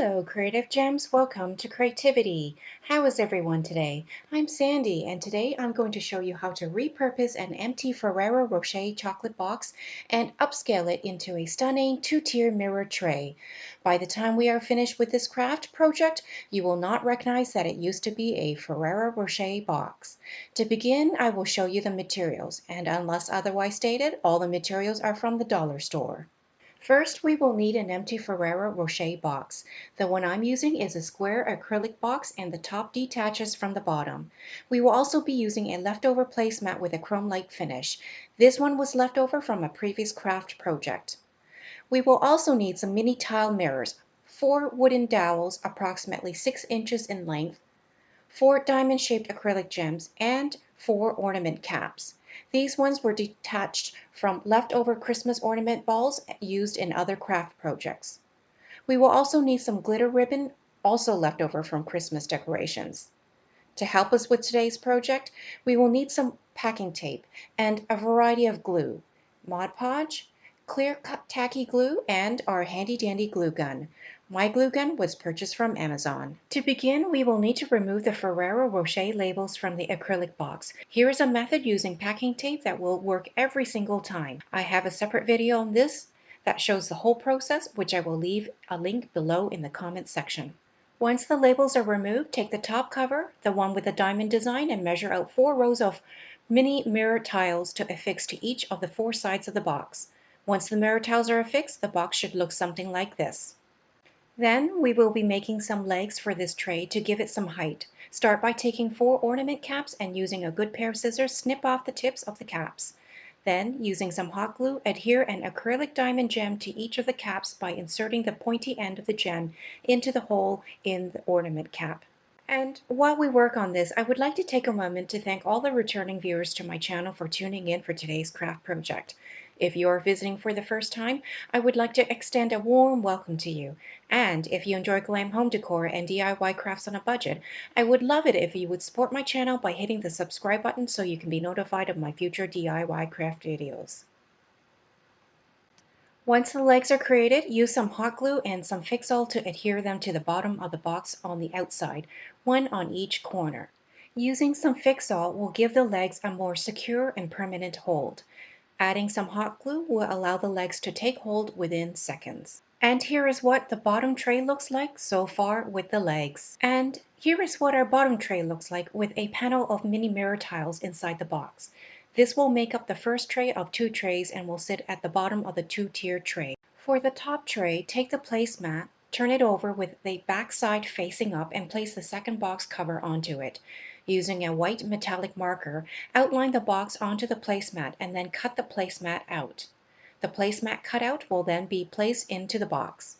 Hello, Creative Gems. Welcome to Creativity. How is everyone today? I'm Sandy, and today I'm going to show you how to repurpose an empty Ferrero Rocher chocolate box and upscale it into a stunning two-tier mirror tray. By the time we are finished with this craft project, you will not recognize that it used to be a Ferrero Rocher box. To begin, I will show you the materials, and unless otherwise stated, all the materials are from the dollar store. First, we will need an empty Ferrero Rocher box. The one I'm using is a square acrylic box and the top detaches from the bottom. We will also be using a leftover placemat with a chrome-like finish. This one was left over from a previous craft project. We will also need some mini tile mirrors, 4 wooden dowels approximately 6 inches in length, 4 diamond-shaped acrylic gems, and 4 ornament caps. These ones were detached from leftover Christmas ornament balls used in other craft projects. We will also need some glitter ribbon, also left over from Christmas decorations. To help us with today's project, we will need some packing tape and a variety of glue, Mod Podge, clear cut tacky glue, and our handy dandy glue gun. My glue gun was purchased from Amazon. To begin, we will need to remove the Ferrero Rocher labels from the acrylic box. Here is a method using packing tape that will work every single time. I have a separate video on this that shows the whole process, which I will leave a link below in the comments section. Once the labels are removed, take the top cover, the one with the diamond design, and measure out 4 rows of mini mirror tiles to affix to each of the 4 sides of the box. Once the mirror tiles are affixed, the box should look something like this. Then we will be making some legs for this tray to give it some height. Start by taking 4 ornament caps and using a good pair of scissors, snip off the tips of the caps. Then, using some hot glue, adhere an acrylic diamond gem to each of the caps by inserting the pointy end of the gem into the hole in the ornament cap. And while we work on this, I would like to take a moment to thank all the returning viewers to my channel for tuning in for today's craft project. If you are visiting for the first time, I would like to extend a warm welcome to you. And if you enjoy glam home decor and DIY crafts on a budget, I would love it if you would support my channel by hitting the subscribe button so you can be notified of my future DIY craft videos. Once the legs are created, use some hot glue and some Fix-All to adhere them to the bottom of the box on the outside, one on each corner. Using some Fix-All will give the legs a more secure and permanent hold. Adding some hot glue will allow the legs to take hold within seconds. And here is what the bottom tray looks like so far with the legs. And here is what our bottom tray looks like with a panel of mini mirror tiles inside the box. This will make up the first tray of 2 trays and will sit at the bottom of the 2-tier tray. For the top tray, take the placemat, turn it over with the back side facing up, and place the second box cover onto it. Using a white metallic marker, outline the box onto the placemat and then cut the placemat out. The placemat cutout will then be placed into the box.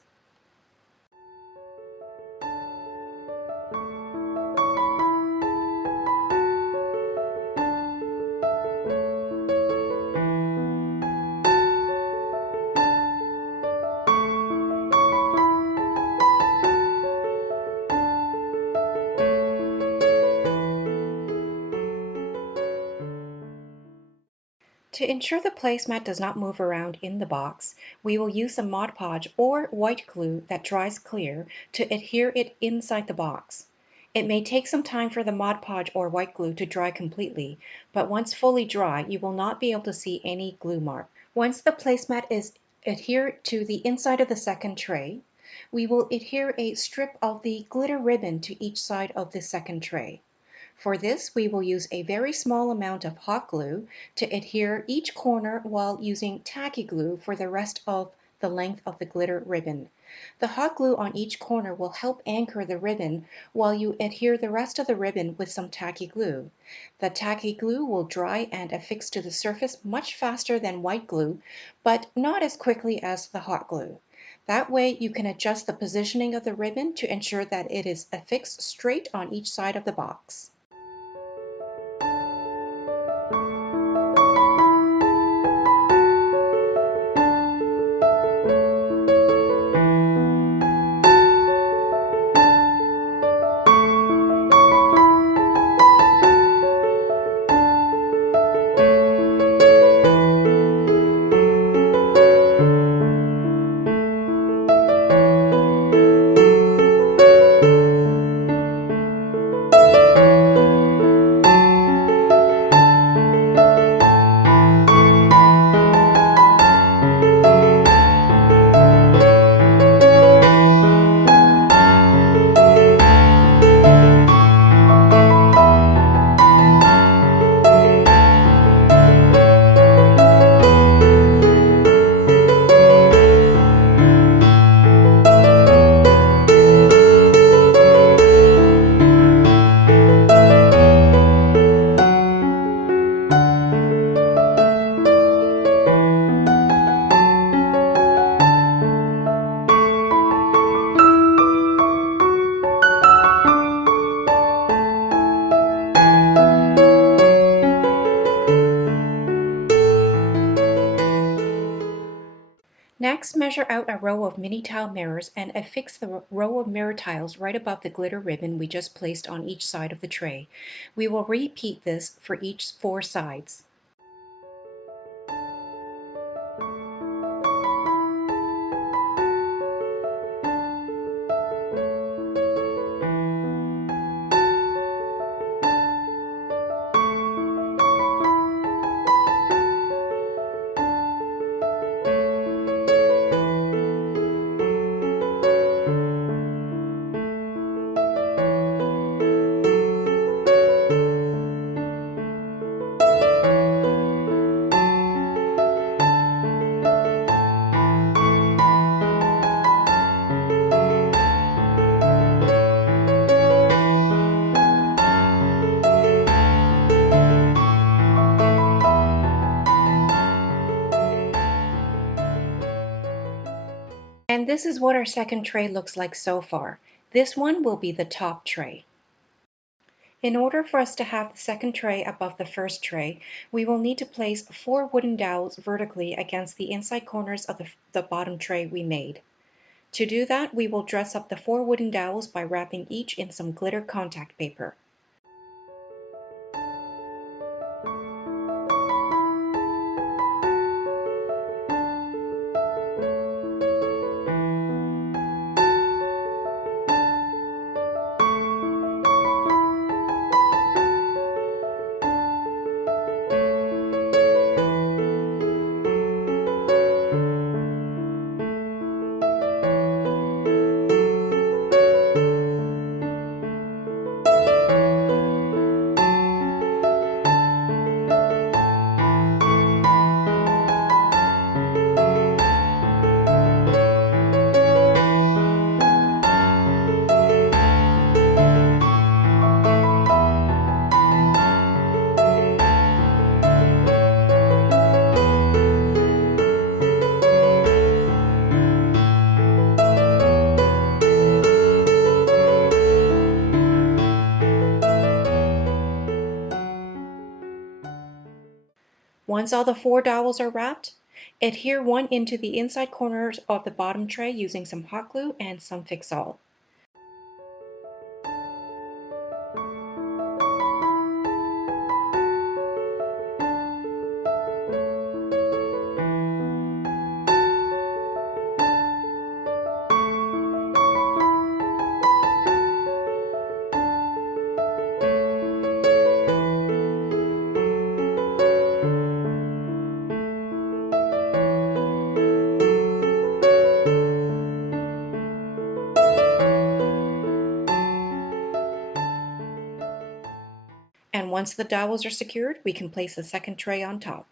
To ensure the placemat does not move around in the box, we will use some Mod Podge or white glue that dries clear to adhere it inside the box. It may take some time for the Mod Podge or white glue to dry completely, but once fully dry, you will not be able to see any glue mark. Once the placemat is adhered to the inside of the second tray, we will adhere a strip of the glitter ribbon to each side of the second tray. For this, we will use a very small amount of hot glue to adhere each corner while using tacky glue for the rest of the length of the glitter ribbon. The hot glue on each corner will help anchor the ribbon while you adhere the rest of the ribbon with some tacky glue. The tacky glue will dry and affix to the surface much faster than white glue, but not as quickly as the hot glue. That way you can adjust the positioning of the ribbon to ensure that it is affixed straight on each side of the box. measure out a row of mini tile mirrors and affix the row of mirror tiles right above the glitter ribbon we just placed on each side of the tray. We will repeat this for each 4 sides. And this is what our second tray looks like so far. This one will be the top tray. In order for us to have the second tray above the first tray, we will need to place 4 wooden dowels vertically against the inside corners of the bottom tray we made. To do that, we will dress up the 4 wooden dowels by wrapping each in some glitter contact paper. Once all the 4 dowels are wrapped, adhere one into the inside corners of the bottom tray using some hot glue and some Fix-All. And once the dowels are secured, we can place the second tray on top.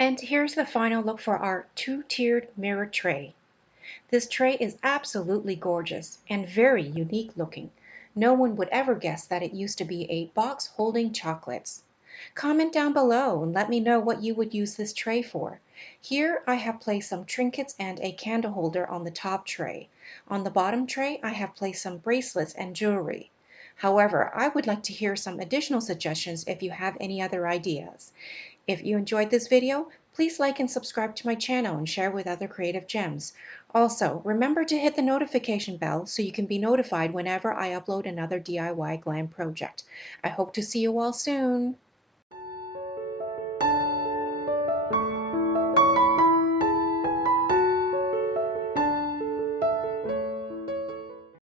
And here's the final look for our 2-tiered mirror tray. This tray is absolutely gorgeous and very unique looking. No one would ever guess that it used to be a box holding chocolates. Comment down below and let me know what you would use this tray for. Here I have placed some trinkets and a candle holder on the top tray. On the bottom tray I have placed some bracelets and jewelry. However, I would like to hear some additional suggestions if you have any other ideas. If you enjoyed this video, please like and subscribe to my channel and share with other creative gems. Also, remember to hit the notification bell so you can be notified whenever I upload another DIY glam project. I hope to see you all soon.